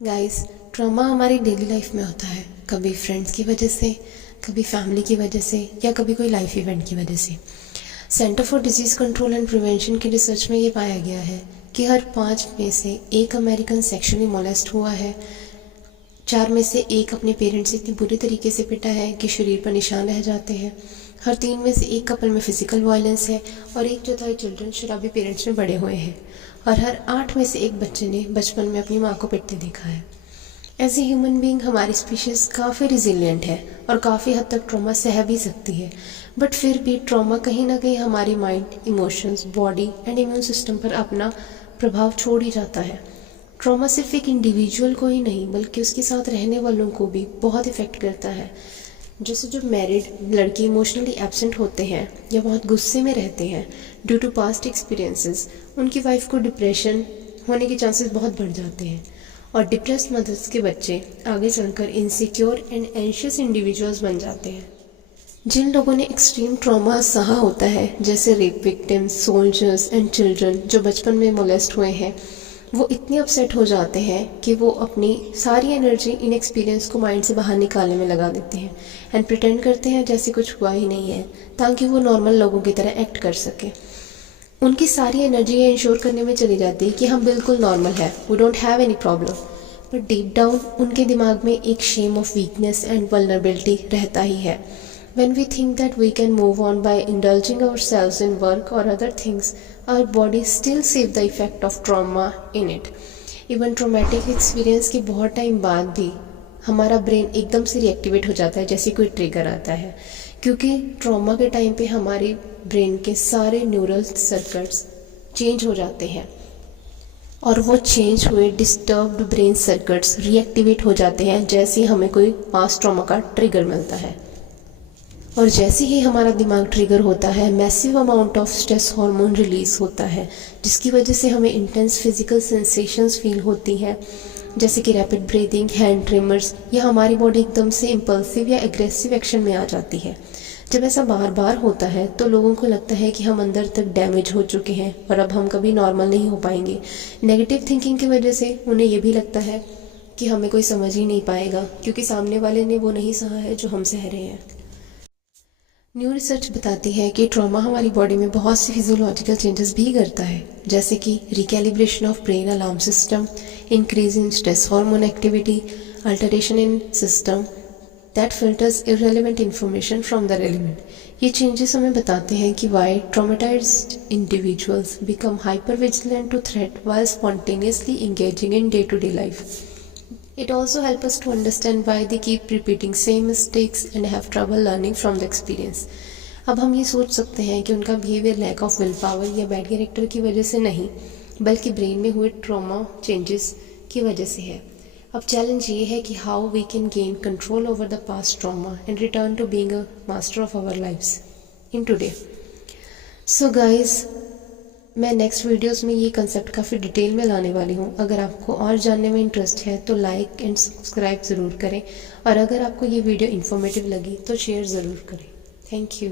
Guys, trauma हमारी daily life में होता है, कभी फ्रेंड्स की वजह से, कभी फैमिली की वजह से या कभी कोई लाइफ इवेंट की वजह से। Centre for disease control and prevention की रिसर्च में ये पाया गया है कि हर 5 में से एक अमेरिकन सेक्सुअली मोलेस्ट हुआ है, 4 में से एक अपने पेरेंट्स से इतनी बुरी तरीके से पिटा है कि शरीर पर निशान रह जाते हैं, हर 3 में से एक कपल में फिजिकल वायलेंस है और 1/4 चिल्ड्रन शराबी पेरेंट्स में बड़े हुए हैं और हर 8 में से एक बच्चे ने बचपन में अपनी माँ को पिटते देखा है। एज ए ह्यूमन बीइंग हमारी स्पीशीज़ काफ़ी रिजिलियंट है और काफ़ी हद तक ट्रॉमा सह भी सकती है, बट फिर भी ट्रॉमा कहीं ना कहीं हमारी mind, emotions, body and immune system पर अपना प्रभाव छोड़ ही जाता है। ट्रॉमा सिर्फ एक इंडिविजुअल को ही नहीं बल्कि उसके साथ रहने वालों को भी बहुत इफ़ेक्ट करता है। जैसे जो मैरिड लड़के इमोशनली एब्सेंट होते हैं या बहुत गुस्से में रहते हैं ड्यू टू पास्ट एक्सपीरियंसेस, उनकी वाइफ को डिप्रेशन होने के चांसेस बहुत बढ़ जाते हैं और डिप्रेस्ड मदर्स के बच्चे आगे चलकर इनसिक्योर एंड एंशियस इंडिविजुअल्स बन जाते हैं। जिन लोगों ने एक्सट्रीम ट्रॉमा सहा होता है, जैसे rape victims, soldiers and children जो बचपन में मोलेस्ट हुए हैं, वो इतने अपसेट हो जाते हैं कि वो अपनी सारी एनर्जी इन एक्सपीरियंस को माइंड से बाहर निकालने में लगा देते हैं एंड प्रिटेंड करते हैं जैसे कुछ हुआ ही नहीं है, ताकि वो नॉर्मल लोगों की तरह एक्ट कर सके। उनकी सारी एनर्जी ये इंश्योर करने में चली जाती है कि हम बिल्कुल नॉर्मल है, we don't have any problem, but deep down उनके दिमाग में एक shame of weakness and vulnerability रहता ही है। When we think that we can move on by indulging ourselves in work or other things, our body still save the effect of trauma in it. Even traumatic experience के बहुत time बाद भी हमारा brain एकदम से reactivate हो जाता है जैसे कोई ट्रिगर आता है, क्योंकि ट्रॉमा के टाइम पे हमारे ब्रेन के सारे न्यूरल सर्किट्स चेंज हो जाते हैं और वो चेंज हुए डिस्टर्ब्ड ब्रेन सर्किट्स रिएक्टिवेट हो जाते हैं जैसे हमें कोई पास्ट ट्रॉमा का ट्रिगर मिलता है। और जैसे ही हमारा दिमाग ट्रिगर होता है, massive amount of stress hormone release होता है, जिसकी वजह से हमें इंटेंस फिजिकल सेंसेशंस फील होती हैं, जैसे कि रैपिड ब्रीदिंग, हैंड ट्रिमर्स, या हमारी बॉडी एकदम से इम्पल्सिव या एग्रेसिव एक्शन में आ जाती है। जब ऐसा बार बार होता है तो लोगों को लगता है कि हम अंदर तक डैमेज हो चुके हैं और अब हम कभी नॉर्मल नहीं हो पाएंगे। नेगेटिव थिंकिंग की वजह से उन्हें ये भी लगता है कि हमें कोई समझ ही नहीं पाएगा, क्योंकि सामने वाले ने वो नहीं सहा है जो हम सह रहे हैं। न्यू रिसर्च बताती है कि ट्रॉमा हमारी बॉडी में बहुत सी फिजियोलॉजिकल चेंजेस भी करता है, जैसे कि recalibration of brain alarm system, increase in stress hormone activity, alteration in system that filters irrelevant information from the relevant. ये चेंजेस हमें बताते हैं कि why traumatized individuals become hypervigilant to threat while spontaneously engaging in day-to-day life. It also helps us to understand why they keep repeating same mistakes and have trouble learning from the experience. अब हम ये सोच सकते हैं कि उनका behaviour lack of willpower या bad character की वजह से नहीं, बल्कि ब्रेन में हुए ट्रॉमा चेंजेस की वजह से है। अब चैलेंज ये है कि how we can gain control over the past trauma and return to being a master of our lives in today. So guys, मैं नेक्स्ट वीडियोस में ये कंसेप्ट काफ़ी डिटेल में लाने वाली हूँ। अगर आपको और जानने में इंटरेस्ट है तो लाइक एंड सब्सक्राइब ज़रूर करें, और अगर आपको ये वीडियो इन्फॉर्मेटिव लगी तो शेयर ज़रूर करें। Thank you.